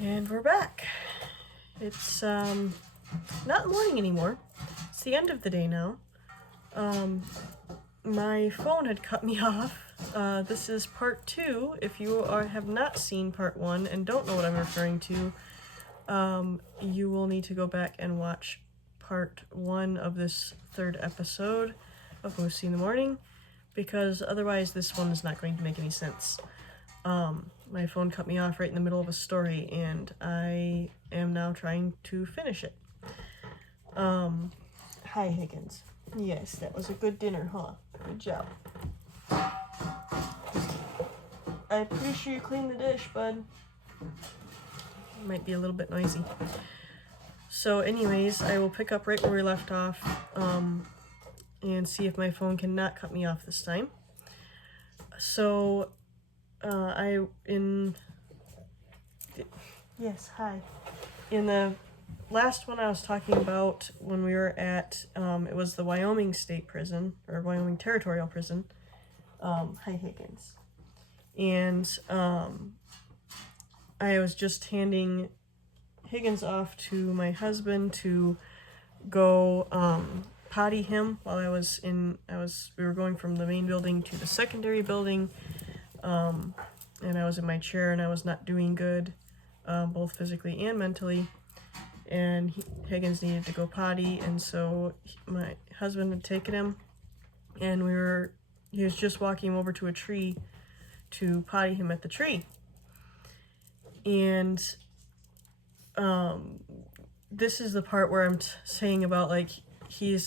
And we're back. It's not morning anymore. It's the end of the day now. My phone had cut me off. This is part 2. If you have not seen part 1 and don't know what I'm referring to, you will need to go back and watch part 1 of this 3rd episode of Moosey in the Morning, because otherwise this one is not going to make any sense. My phone cut me off right in the middle of a story, and I am now trying to finish it. Hi, Higgins. Yes, that was a good dinner, huh? Good job. I'm pretty sure you cleaned the dish, bud. It might be a little bit noisy. So anyways, I will pick up right where we left off, and see if my phone cannot cut me off this time. So, yes, hi. In the last one I was talking about when we were at, it was the Wyoming State Prison, or Wyoming Territorial Prison. Hi, Higgins. And, I was just handing Higgins off to my husband to go, potty him while we were going from the main building to the secondary building. And I was in my chair and I was not doing good, both physically and mentally. And Higgins needed to go potty, and so my husband had taken him, and he was just walking over to a tree to potty him at the tree. And this is the part where I'm saying about, like, he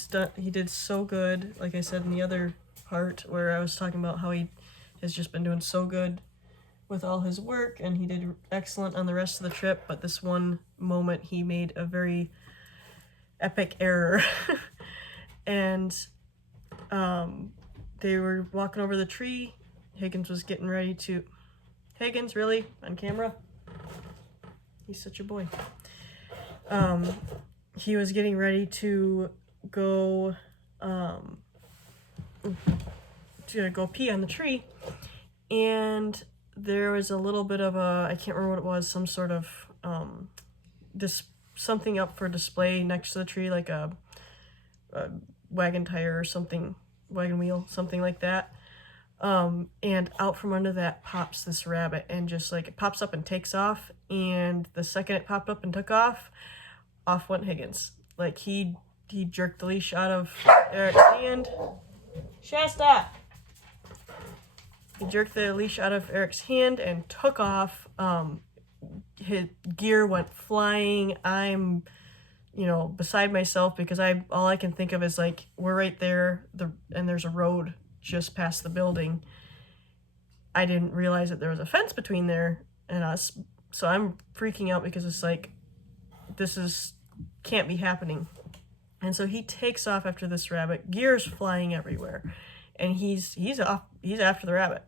did so good, like I said in the other part where I was talking about how he has just been doing so good with all his work, and he did excellent on the rest of the trip, but this one moment he made a very epic error. And they were walking over the tree. Higgins was getting ready to... Higgins, really? On camera? He's such a boy. He was getting ready to go pee on the tree, and there was a little bit of I can't remember what it was, some sort of something up for display next to the tree, like a wagon tire or something, wagon wheel, something like that. And out from under that pops this rabbit, and just like it pops up and takes off, and the second it popped up and took off went Higgins. Like he jerked the leash out of Eric's hand. Shasta! He jerked the leash out of Eric's hand and took off. His gear went flying. I'm, beside myself, because all I can think of is, like, we're right there, and there's a road just past the building. I didn't realize that there was a fence between there and us, so I'm freaking out because it's like, can't be happening. And so he takes off after this rabbit, gears flying everywhere, and he's after the rabbit.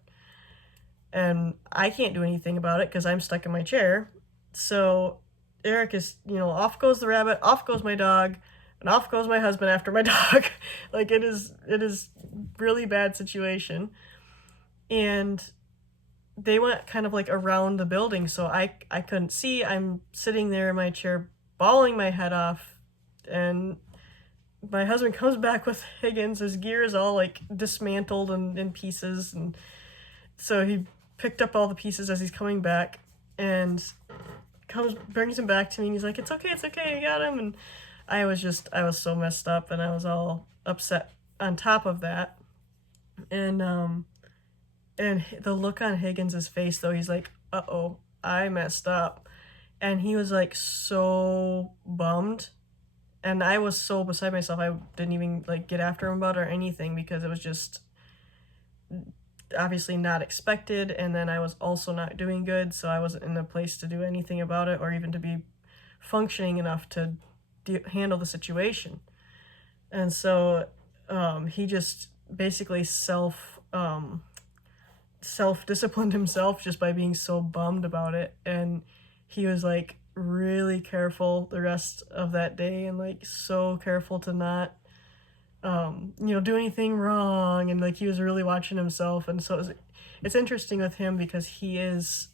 And I can't do anything about it because I'm stuck in my chair. So Eric is, off goes the rabbit, off goes my dog, and off goes my husband after my dog. Like, it is really bad situation. And they went kind of like around the building, so I couldn't see. I'm sitting there in my chair bawling my head off, and my husband comes back with Higgins. His gear is all like dismantled and in pieces, and so he picked up all the pieces as he's coming back and brings him back to me, and he's like, it's okay, I got him. And I was so messed up, and I was all upset on top of that. And the look on Higgins' face, though, he's like, uh-oh, I messed up. And he was like so bummed, and I was so beside myself. I didn't even like get after him about it or anything, because it was just obviously not expected, and then I was also not doing good, so I wasn't in a place to do anything about it, or even to be functioning enough to handle the situation. And so he just basically self-disciplined himself just by being so bummed about it, and he was like really careful the rest of that day, and like so careful to not do anything wrong, and like he was really watching himself. And so it's interesting with him because he is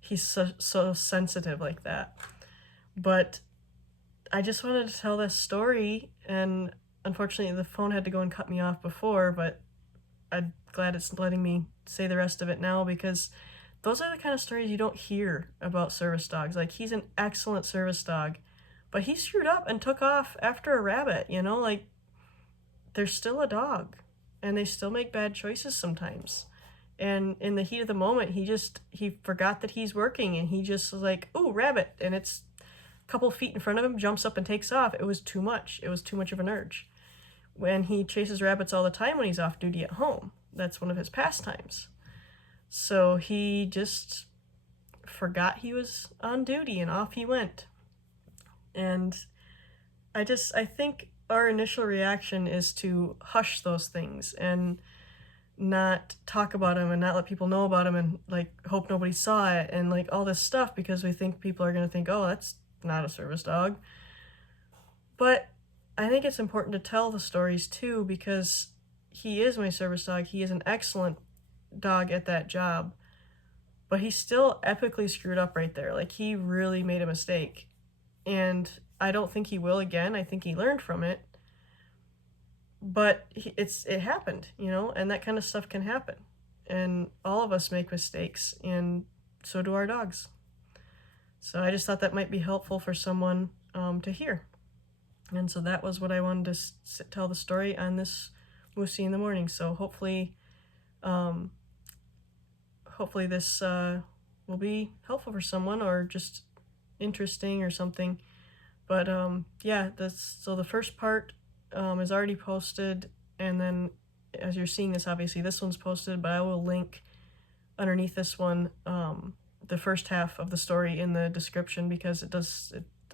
he's so sensitive like that. But I just wanted to tell this story, and unfortunately the phone had to go and cut me off before, but I'm glad it's letting me say the rest of it now, because those are the kind of stories you don't hear about service dogs. Like, he's an excellent service dog, but he screwed up and took off after a rabbit, you know? Like, they're still a dog, and they still make bad choices sometimes. And in the heat of the moment, he forgot that he's working, and he just was like, "Ooh, rabbit," and it's a couple feet in front of him, jumps up and takes off. It was too much. It was too much of an urge. When he chases rabbits all the time when he's off duty at home, that's one of his pastimes. So he just forgot he was on duty, and off he went. And I think our initial reaction is to hush those things and not talk about them and not let people know about them, and like hope nobody saw it and like all this stuff, because we think people are going to think, oh, that's not a service dog. But I think it's important to tell the stories too, because he is my service dog. He is an excellent dog at that job, but he still epically screwed up right there. Like, he really made a mistake, and I don't think he will again. I think he learned from it, but it happened, you know, and that kind of stuff can happen, and all of us make mistakes, and so do our dogs. So I just thought that might be helpful for someone to hear, and so that was what I wanted to tell the story on this Moosey in the Morning. So hopefully this will be helpful for someone, or just interesting or something. But yeah, so the first part is already posted, and then as you're seeing this, obviously this one's posted, but I will link underneath this one the first half of the story in the description, because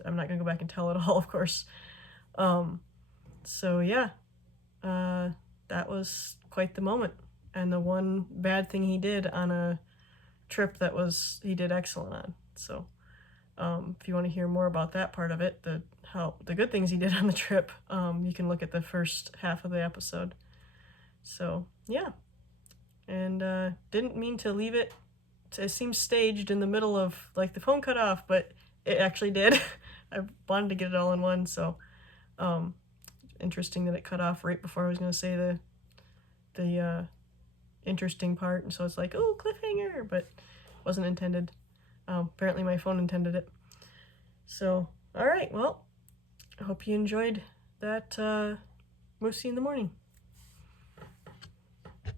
I'm not gonna go back and tell it all, of course. So yeah, that was quite the moment, and the one bad thing he did on a trip that he did excellent on. So if you want to hear more about that part of it, the good things he did on the trip, you can look at the first half of the episode. So yeah, and didn't mean to leave it. It seems staged in the middle of, like, the phone cut off, but it actually did. I wanted to get it all in one, so interesting that it cut off right before I was going to say the interesting part, and so it's like, oh, cliffhanger, but wasn't intended. Apparently my phone intended it. So, all right, well, I hope you enjoyed that Moosey in the Morning.